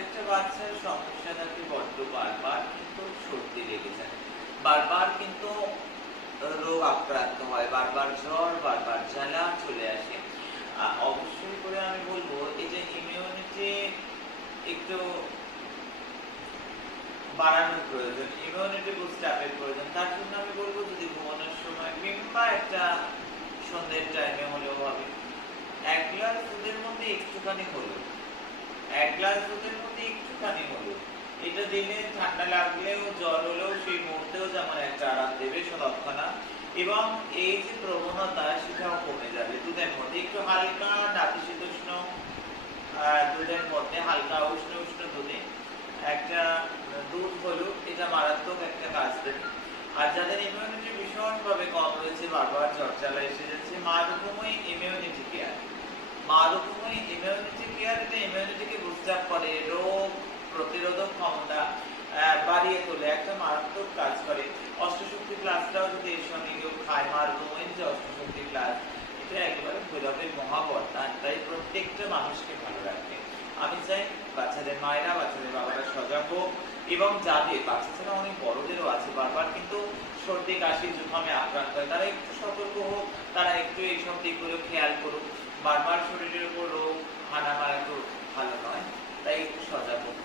একটা বাচ্চার সমস্যা থাকে বড্ড বারবার কিন্তু সর্দি লেগে যায়, বারবার কিন্তু রোগ আক্রান্ত হয়, বারবার জ্বর, বারবার জ্বালা চলে আসে। অবশ্যই করে আমি বলবো এই যে ইমিউনিটি একটু বাড়ানোর প্রয়োজন, ইমিউনিটি বুস্ট আপের প্রয়োজন। তার জন্য আমি বলবো যদি ঘুমানোর সময় কিংবা একটা সন্ধ্যের টাইমে হলেও হবে, 1 গ্লাস দুধের মধ্যে একটুখানি হলুদ, 1 গ্লাস দুধের মধ্যে একটুখানি হলুদ, এটা দিলে ঠান্ডা লাগলেও জ্বর হলেও সেই মুহূর্তেও যেমন একটা আরাম দেবে তৎক্ষণাৎ, এবং এই যে প্রবণতা সেটাও কমে যাবে। দুধের মধ্যে একটু হালকা নাতিশীতোষ্ণ দুধের মধ্যে, হালকা উষ্ণ উষ্ণ দুধে একটা দুধ হলুদ, এটা মারাত্মক একটা কাজ দেবে। আর যাদের ইমিউনিটি ভীষণভাবে কম রয়েছে, বারবার জ্বর জ্বালা এসে যাচ্ছে, মারুকুমই ইমিউনিটি কেয়ার, মারুকুমই ইমিউনিটি কেয়ার এটা ইমিউনিটিকে বুস্ট আপ করে, রোগ প্রতিরোধক ক্ষমতা বাড়িয়ে তোলে, একটা মারাত্মক কাজ করে। অষ্টশক্তি প্লাসটাও যদি এর সঙ্গে কেউ খায়, মারুকুমই যে অষ্টশক্তি প্লাস, এটা একেবারে ভৈরবের মহাবরদান, তাই প্রত্যেকটা মানুষকে ভালো রাখবে। আমি চাই বাচ্চাদের মায়েরা, বাচ্চাদের বাবারা সজাগ হোক, এবং যাদের বাচ্চা ছাড়া অনেক বড়দেরও আছে বারবার কিন্তু সর্দি কাশি জুখামে আক্রান্ত হয়, তারা একটু সতর্ক হোক, তারা একটু এইসব দিকগুলো খেয়াল করুক। বারবার শরীরের উপর রোগ হানা মারা তো ভালো নয়, তাই একটু সজাগ হোক।